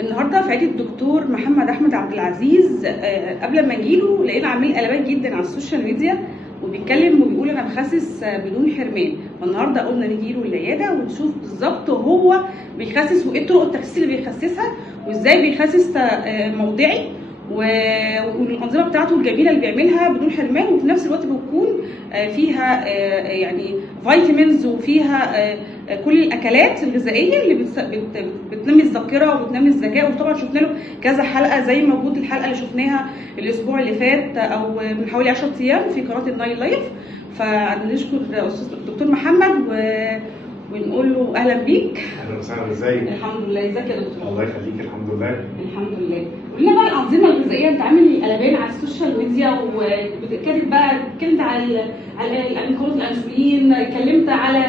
النهارده في عيد الدكتور محمد احمد عبد العزيز. قبل ما نجيله لقينا عامل قلبان جدا على السوشيال ميديا وبيتكلم وبيقول انا بخسس بدون حرمان. فالنهارده قلنا نجيله العياده ونشوف بالظبط هو بيخسس وايه طرق التخسيس اللي بيخسسها وازاي بيخسس موضعي والانظمه بتاعته الجميله اللي بيعملها بدون حرمان، وفي نفس الوقت بتكون فيها يعني فيتامينز وفيها كل الاكلات الغذائيه اللي بتنمي الذاكره وبتنمي الذكاء. وطبعا شفنا له كذا حلقه زي موجود الحلقه اللي شفناها الاسبوع اللي فات او من حوالي 10 ايام في قناه النايل لايف. فنشكر استاذ الدكتور محمد ونقول له اهلا بيك. اهلا وسهلا، ازيك؟ الحمد لله. ازيك يا دكتور؟ الله يخليك. الحمد لله. الحمد لله. قول لنا بقى الانظمه الغذائيه، انت عامل قلبان على السوشيال ميديا وبتتكلم بقى، اتكلمت على انكولوج الانسولين، اتكلمت على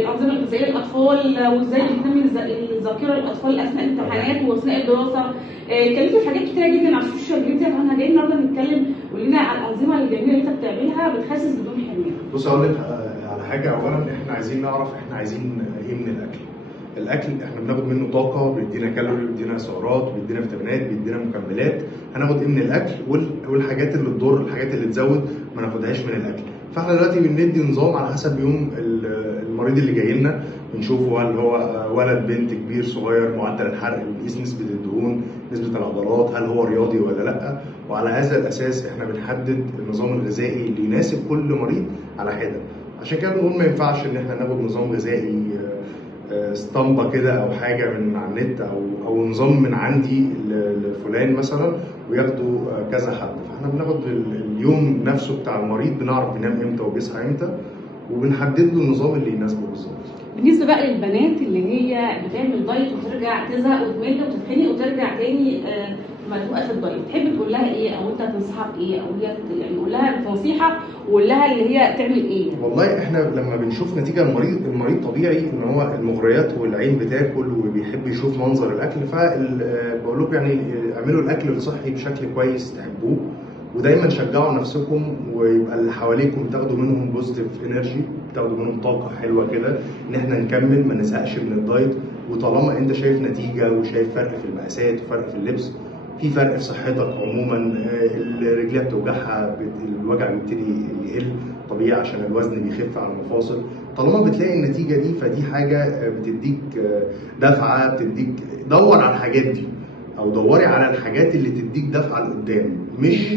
الانظمه الغذائيه للاطفال وازاي بتنمي الذاكره للاطفال اثناء الامتحانات واثناء الدراسه. اتكلمت في حاجات كتيره جدا على السوشيال ميديا، فاحنا جايين النهارده نتكلم. قول لنا على الانظمه الجميله اللي انت بتعملها بتخسس بدون حرمان. بص اقول لك على حاجه. اولا احنا عايزين نعرف احنا عايزين ايه من الاكل. الاكل احنا بناخد منه طاقه، بيدينا كالوري، بيدينا سعرات، بيدينا فيتامينات، بيدينا مكملات. هناخد ايه من الاكل؟ والحاجات اللي تضر، الحاجات اللي تزود ما ناخدهاش من الاكل. فاحنا دلوقتي بندي نظام على حسب يوم المريض اللي جاي لنا، بنشوفه هل هو ولد، بنت، كبير، صغير، معدل الحرق، بنقيس نسبه الدهون، نسبه العضلات، هل هو رياضي ولا لا. وعلى هذا الاساس احنا بنحدد النظام الغذائي اللي يناسب كل مريض على حده. عشان كده بنقول ما ينفعش ان احنا ناخد نظام غذائي اسطمبه كده او حاجه من على النت او نظام من عندي لفلان مثلا وياخدوا كذا حد. فاحنا بناخد اليوم نفسه بتاع المريض، بنعرف بينام امتى وبيصحى امتى، وبنحدد له النظام اللي يناسبه بالظبط. بالنسبه بقى للبنات اللي هي بتعمل دايت وترجع تزهق وتمل وتتخنق وترجع تاني ما توقف الدايت، تحب تقول لها ايه او انت تنصحها بايه او هي يعني تقول لها نصيحه وقول لها اللي هي تعمل ايه؟ والله احنا لما بنشوف نتيجه المريض طبيعي ان هو المغريات والعين بتاكل وبيحب يشوف منظر الاكل. فبقول لكم يعني اعملوا الاكل الصحي بشكل كويس تحبوه، ودايما شجعوا نفسكم ويبقى اللي حواليكم تاخدوا منهم بوزيتيف انرجي، تاخدوا منهم طاقه حلوه كده ان احنا نكمل ما نزهقش من الدايت. وطالما انت شايف نتيجه وشايف فرق في المقاسات وفرق في اللبس، في فرق في صحتك عموما، الرجليه بتوجعها، الوجع بيبتدي يقل طبيعي عشان الوزن بيخف على المفاصل. طالما بتلاقي النتيجه دي فدي حاجه بتديك دفعه، بتديك دور على الحاجات دي او دوري على الحاجات اللي تديك دفعه لقدام، مش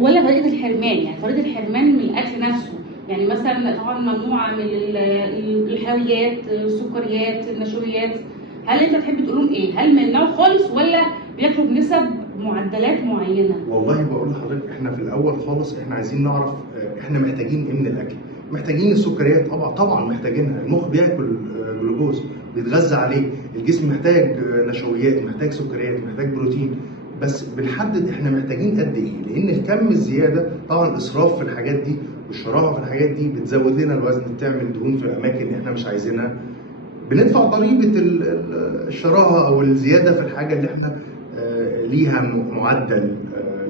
ولا طريقه الحرمان. يعني طريقه الحرمان من الاكل نفسه، يعني مثلا طبعا ممنوعه من الحلويات، السكريات، النشويات. هل انت تحب تقولهم ايه؟ هل ممنوع خالص ولا بياكلوا بنسب معدلات معينه؟ والله بقول لحضرتك احنا في الاول خالص احنا عايزين نعرف احنا محتاجين ايه من الاكل. محتاجين السكريات طبعا محتاجينها. المخ بياكل جلوكوز بيتغذى عليه، الجسم محتاج نشويات، محتاج سكريات، محتاج بروتين. بس بنحدد احنا محتاجين قد ايه، لان الكم الزياده طبعا الاسراف في الحاجات دي والشراهه في الحاجات دي بتزود لنا الوزن، بتعمل دهون في اماكن احنا مش عايزينها. بندفع ضريبه الشراهه او الزياده في الحاجه اللي احنا ليها معدل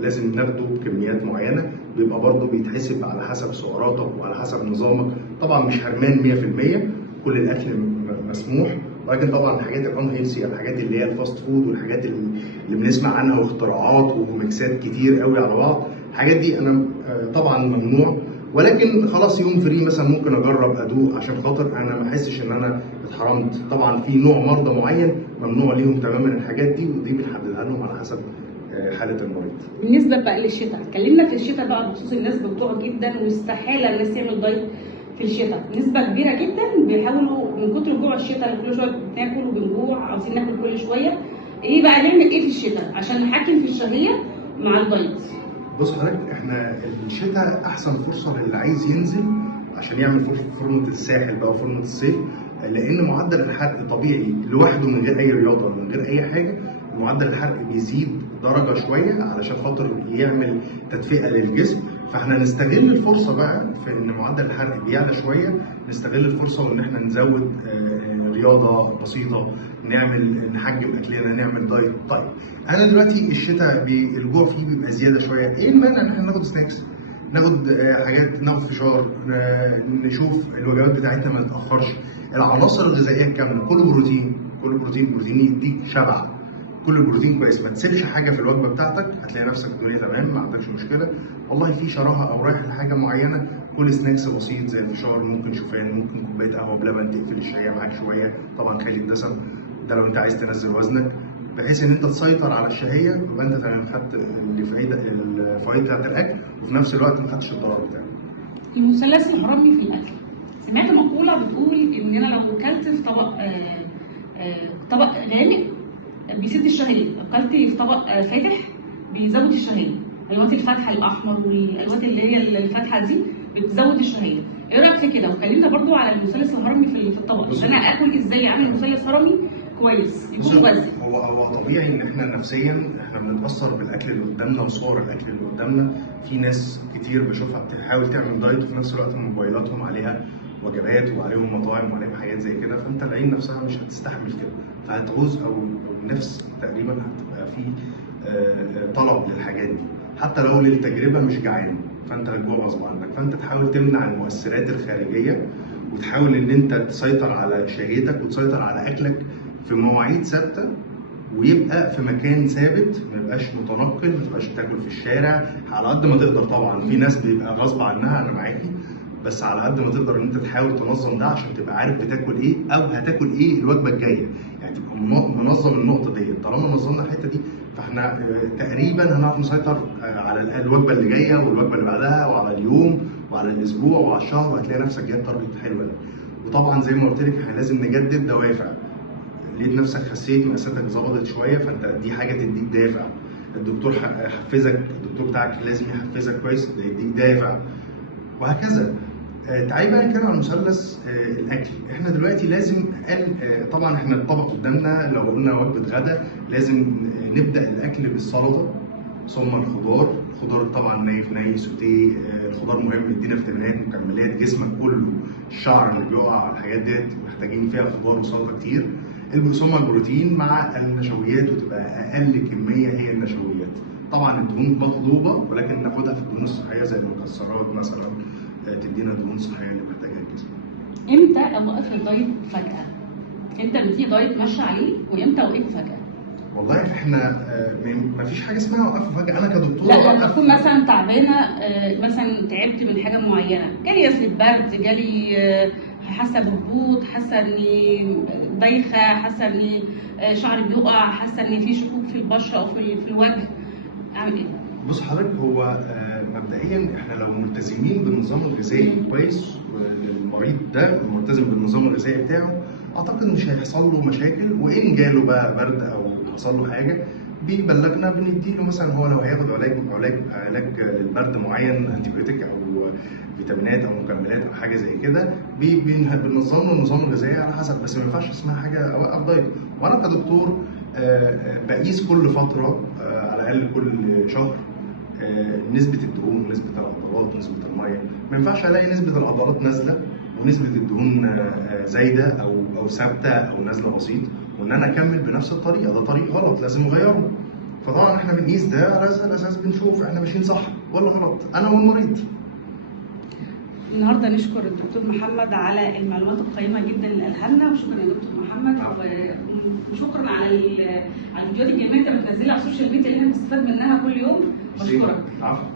لازم ناخده بكميات معينه، بيبقى برضه بيتحسب على حسب سعراتك وعلى حسب نظامك. طبعا مش حرمان 100%، كل الاكل مسموح، ولكن طبعا الحاجات الان هيلثي، الحاجات اللي هي الفاست فود والحاجات اللي بنسمع عنها واختراعات وميكسات كتير قوي على بعض، الحاجات دي انا طبعا ممنوع. ولكن خلاص يوم فري مثلا ممكن اجرب ادوق عشان خاطر انا ما احسش ان انا اتحرمت. طبعا في نوع مرضى معين ممنوع ليهم تماما الحاجات دي، ودي بنحددها لهم على حسب حاله المريض. بالنسبه بقى للشتاء، اتكلمنا في الشتاء بقى بخصوص الناس بتوع جدا واستحاله الناس تعمل دايت في الشتاء. نسبه كبيره جدا بيحاولوا من كتر جوع الشتاء اللي كل شويه بناكل وبنجوع عاوزين ناكل كل شويه. ايه بقى نعمل ايه في الشتاء عشان نحكم في الشهيه مع الدايت؟ بص حضرتك احنا الشتاء احسن فرصه للي عايز ينزل عشان يعمل فورمه الساحل بقى وفورمه الصيف، لان معدل الحرق طبيعي لوحده من غير اي رياضه من غير اي حاجه. معدل الحرق بيزيد درجه شويه علشان خاطر يعمل تدفئه للجسم. فاحنا نستغل الفرصه بقى في ان معدل الحرق بيعلى شويه، نستغل الفرصه وان احنا نزود رياضه بسيطه، نحجم اكلنا، نعمل دايت. طيب انا دلوقتي الشتاء الجوع فيه بيبقى زياده شويه، ايه المانع ان احنا ناخد سناكس، ناخد حاجات، ناخد فشار، نشوف الوجبات بتاعتنا ما تتاخرش. العناصر الغذائيه الكامله، كله بروتين، بروتين يديك شبع. كل البروتين كويس، ما تسيبش حاجه في الوجبه بتاعتك، هتلاقي نفسك الدنيا تمام ما عندكش مشكله. والله في شراهه او رايح لحاجه معينه، كل سناكس بسيط زي الفشار، ممكن شوفان، ممكن كوبايه قهوه بلبن تقفل الشهيه معاك شويه، طبعا خالي الدسم، ده لو انت عايز تنزل وزنك بحيث ان انت تسيطر على الشهيه، يبقى انت تمام، خدت الفوائد بتاعت الاكل وفي نفس الوقت ما خدتش الضرر بتاعه. المثلث الهرمي في الاكل، سمعت مقوله بتقول ان انا لو اكلت في طبق غامق بيسد الشهيه، لو اكلت في طبق فاتح بيزود الشهيه، الوان الفاتحه الاحمر والالوان اللي هي الفاتحه دي بتزود الشهيه. ايه رايك في كده؟ وكلمنا برضو على المثلث الهرمي في الطبق، ان انا اكل ازاي اعمل مثلث هرمي كويس يكون موازي. هو طبيعي ان احنا نفسيا احنا بنتاثر بالاكل اللي قدامنا وصور الاكل اللي قدامنا. في ناس كتير بشوفها بتحاول تعمل دايت وفي نفس الوقت موبايلاتهم عليها وجبات وعليهم مطاعم وعليهم حاجات زي كده، فانت العين نفسها مش هتستحمل كده، فهتعوز او النفس تقريبا هتبقى في طلب للحاجات دي، حتى لو للتجربه مش جعان فانت الجوع غصب عنك، فانت تحاول تمنع المؤثرات الخارجيه وتحاول ان انت تسيطر على شهيتك وتسيطر على اكلك في مواعيد ثابته، ويبقى في مكان ثابت، ما يبقاش متنقل، ما تبقاش تاكل في الشارع على قد ما تقدر. طبعا في ناس بيبقى غصب عنها، انا معاكي، بس على قد ما تقدر ان انت تحاول تنظم ده عشان تبقى عارف بتاكل ايه او هتاكل ايه الوجبه الجايه، يعني تبقى منظم النقطه دي. طالما نظمنا الحته دي فاحنا تقريبا هنعرف نسيطر على الوجبه اللي جايه والوجبه اللي بعدها وعلى اليوم وعلى الاسبوع وعلى الشهر، وهتلاقي نفسك جايب تارجت حلو قوي. وطبعا زي ما قلت لك احنا لازم نجدد دوافع، لقيت نفسك خسيت مقاساتك ظبطت شويه، فانت دي حاجه تديك دافع. الدكتور حفزك، الدكتور بتاعك لازم يحفزك كويس، ده يديك دافع، وهكذا. تعالي بقى نتكلم عن مثلث الاكل. احنا دلوقتي لازم طبعا احنا الطبق قدامنا، لو قلنا وجبه غدا لازم نبدا الاكل بالسلطه ثم الخضار طبعا ني في ني سوتيه. الخضار مهم، يدينا فيتامينات مكملات، جسمك كله الشعر اللي بيقع الحاجات ديت محتاجين فيها خضار وسلطه كتير. ثم البروتين مع النشويات، وتبقى اقل كميه هي النشويات. طبعا الدهون مطلوبه ولكن ناخدها في الدهون الصحيه زي المكسرات مثلا، تدينا دهون صحيه اللي محتاجها الجسم. امتى اوقف الدايت فجاه؟ امتى بتيجي دايت ماشي عليه وامتى اوقفه فجاه؟ والله احنا ما فيش حاجه اسمها اوقفه فجاه. انا كدكتور لا، لما اكون مثلا تعبانه، مثلا تعبت من حاجه معينه، جالي ياسلة برد، جالي حاسه بهبوط، حاسه اني دايخه، حاسه اني شعري بيقع، حاسه ان في شقوق في البشره او في الوجه، اعمل ايه؟ بص حضرتك، هو مبدئيا احنا لو ملتزمين بالنظام الغذائي كويس، والمريض ده ملتزم بالنظام الغذائي بتاعه، اعتقد مش هيحصل له مشاكل. وان جاله بقى برد او حصل له حاجه بيبلغنا، بنديله مثلا، هو لو هياخد علاج للبرد معين، انتيبيوتيك او فيتامينات او مكملات او حاجه زي كده، بننظم له النظام الغذائي على حسب. بس ما ينفعش اسمها حاجه اوقف دايت. وانا كدكتور بقيس كل فتره، على الاقل كل شهر، نسبه الدهون ونسبه العضلات ونسبه الميه. ما ينفعش الاقي نسبه العضلات نازله ونسبه الدهون زايده او ثابته او نازله بسيط، وان انا اكمل بنفس الطريقه. ده طريق غلط، لازم اغيره. فطبعا احنا بنقيس ده على اساس بنشوف احنا ماشيين صح ولا غلط، انا والمريض. النهارده نشكر الدكتور محمد على المعلومات القيمه جدا اللي قالها لنا، وشكرا يا دكتور محمد، وشكرا على الفيديوهات الجميله اللي انت بتنزلها على السوشيال ميديا اللي احنا بنستفاد منها كل يوم. بشكرك. عفوا.